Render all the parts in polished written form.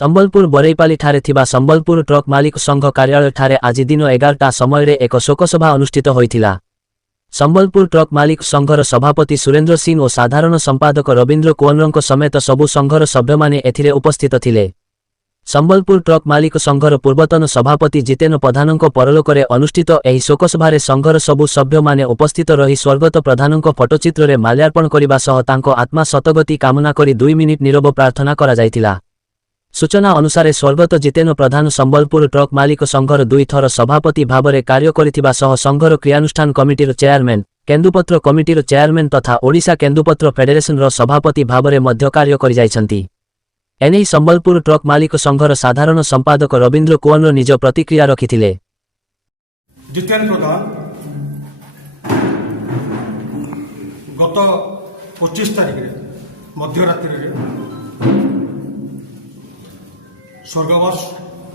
ସମ୍ବଲପୁର ବରେଇପାଲିଠାରେ ଥିବା ସମ୍ବଲପୁର ଟ୍ରକ୍ ମାଲିକ ସଂଘ କାର୍ଯ୍ୟାଳୟଠାରେ ଆଜି ଦିନ 11ଟା ସମୟରେ ଏକ ଶୋକସଭା ଅନୁଷ୍ଠିତ ହୋଇଥିଲା। ସମ୍ବଲପୁର ଟ୍ରକ୍ ମାଲିକ ସଂଘର ସଭାପତି ସୁରେନ୍ଦ୍ର ସିଂ ଓ ସାଧାରଣ ସମ୍ପାଦକ ରବୀନ୍ଦ୍ର କୁଅନ୍ରଙ୍କ ସମେତ ସବୁ ସଂଘର ସଭ୍ୟମାନେ ଏଥିରେ ଉପସ୍ଥିତ ଥିଲେ। ସମ୍ବଲପୁର ଟ୍ରକ୍ ମାଲିକ ସଂଘର ପୂର୍ବତନ ସଭାପତି ଜିତେନ ପ୍ରଧାନଙ୍କ ପରଲୋକରେ ଅନୁଷ୍ଠିତ ଏହି ଶୋକସଭାରେ ସଂଘର ସବୁ ସଭ୍ୟମାନେ ଉପସ୍ଥିତ ରହି ସ୍ୱର୍ଗତ ପ୍ରଧାନଙ୍କ ଫଟୋଚିତ୍ରରେ ମାଲ୍ୟାର୍ପଣ କରିବା ସହ ତାଙ୍କ ଆତ୍ମା ସତଗତି କାମନା କରି 2 ମିନିଟ୍ ନିରବ ପ୍ରାର୍ଥନା କରାଯାଇଥିଲା। ସୂଚନା ଅନୁସାରେ ସ୍ୱର୍ଗତ ଜିତେନ ପ୍ରଧାନ ସମ୍ବଲପୁର ଟ୍ରକ୍ ମାଲିକ ସଂଘର 2 ଥର ସଭାପତି ଭାବରେ କାର୍ଯ୍ୟ କରିଥିବା ସହ ସଂଘର କ୍ରିୟାନୁଷ୍ଠାନ କମିଟିର ଚେୟାରମ୍ୟାନ୍, କେନ୍ଦୁପତ୍ର କମିଟିର ଚେୟାରମ୍ୟାନ୍ ତଥା ଓଡ଼ିଶା କେନ୍ଦୁପତ୍ର ଫେଡେରେସନର ସଭାପତି ଭାବରେ ମଧ୍ୟ କାର୍ଯ୍ୟ କରିଯାଇଛନ୍ତି। ଏନେଇ ସମ୍ବଲପୁର ଟ୍ରକ୍ ମାଲିକ ସଂଘର ସାଧାରଣ ସମ୍ପାଦକ ରବୀନ୍ଦ୍ର କୁଅନ୍ର ନିଜ ପ୍ରତିକ୍ରିୟା ରଖିଥିଲେ। ଜିତେନ ପ୍ରଧାନ ଗତ 25 ତାରିଖରେ ମଧ୍ୟରାତ୍ରିରେ ସ୍ୱର୍ଗବାସ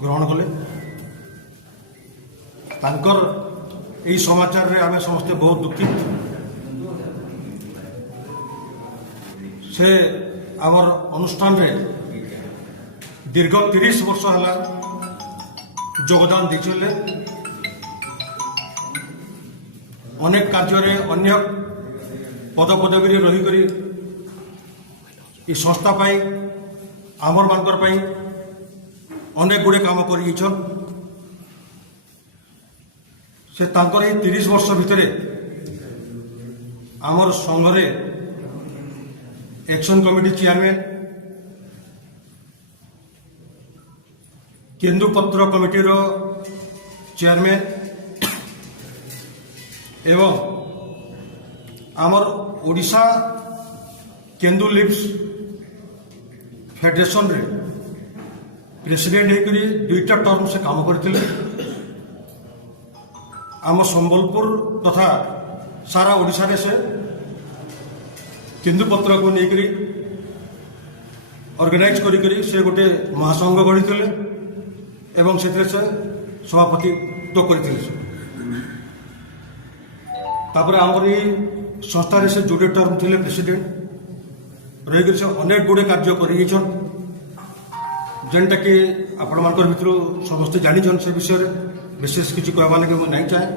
ଗ୍ରହଣ କଲେ। ତାଙ୍କର ଏହି ସମାଚାରରେ ଆମେ ସମସ୍ତେ ବହୁତ ଦୁଃଖିତ। ସେ ଆମର ଅନୁଷ୍ଠାନରେ ଦୀର୍ଘ 30 ବର୍ଷ ହେଲା ଯୋଗଦାନ ଦେଇଥିଲେ। ଅନେକ କାର୍ଯ୍ୟରେ ଅନ୍ୟ ପଦପଦବୀରେ ରହିକରି ଏ ସଂସ୍ଥା ପାଇଁ ଆମର ମାନଙ୍କର ପାଇଁ ଅନେକ ଗୁଡ଼ିଏ କାମ କରିଯାଇଛନ୍। ସେ ତାଙ୍କର ଏହି 30 ବର୍ଷ ଭିତରେ ଆମର ସଂଘରେ ଏକ୍ସନ କମିଟି ଚେୟାରମ୍ୟାନ୍, କେନ୍ଦୁପତ୍ର କମିଟିର ଚେୟାରମ୍ୟାନ୍ ଏବଂ ଆମର ଓଡ଼ିଶା କେନ୍ଦୁ ଲିଭ୍ସ ଫେଡେରେସନରେ ପ୍ରେସିଡେଣ୍ଟ ହେଇକରି 2ଟା ଟର୍ମ ସେ କାମ କରିଥିଲେ। ଆମ ସମ୍ବଲପୁର ତଥା ସାରା ଓଡ଼ିଶାରେ ସେ କେନ୍ଦୁପତ୍ରକୁ ନେଇକରି ଅର୍ଗାନାଇଜ କରିକରି ସେ ଗୋଟେ ମହାସଂଘ ଗଢ଼ିଥିଲେ ଏବଂ ସେଥିରେ ସେ ସଭାପତିତ୍ୱ କରିଥିଲେ। ତାପରେ ଆମର ଏଇ ସଂସ୍ଥାରେ ସେ ଯୋଡ଼େ ଟର୍ମ ଥିଲେ ପ୍ରେସିଡେଣ୍ଟ ରହିକରି ସେ ଅନେକ ଗୁଡ଼ିଏ କାର୍ଯ୍ୟ କରିଯାଇଛନ୍, ଯେନ୍ଟାକି ଆପଣମାନଙ୍କର ଭିତରୁ ସମସ୍ତେ ଜାଣିଛନ୍। ସେ ବିଷୟରେ ବିଶେଷ କିଛି କହିବା ଲାଗି ମୁଁ ନାଇଁ ଚାହେଁ।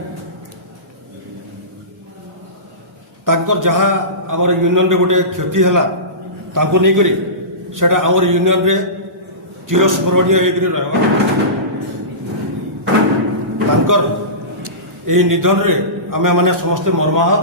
ତାଙ୍କର ଯାହା ଆମର ୟୁନିୟନରେ ଗୋଟେ କ୍ଷତି ହେଲା ତାଙ୍କୁ ନେଇକରି ସେଟା ଆମର ୟୁନିୟନରେ ଚିରସ୍ମରଣୀୟ ହେଇକରି ରହିବ। ତାଙ୍କର ଏହି ନିଧନରେ ଆମେ ମାନେ ସମସ୍ତେ ମର୍ମାହତ।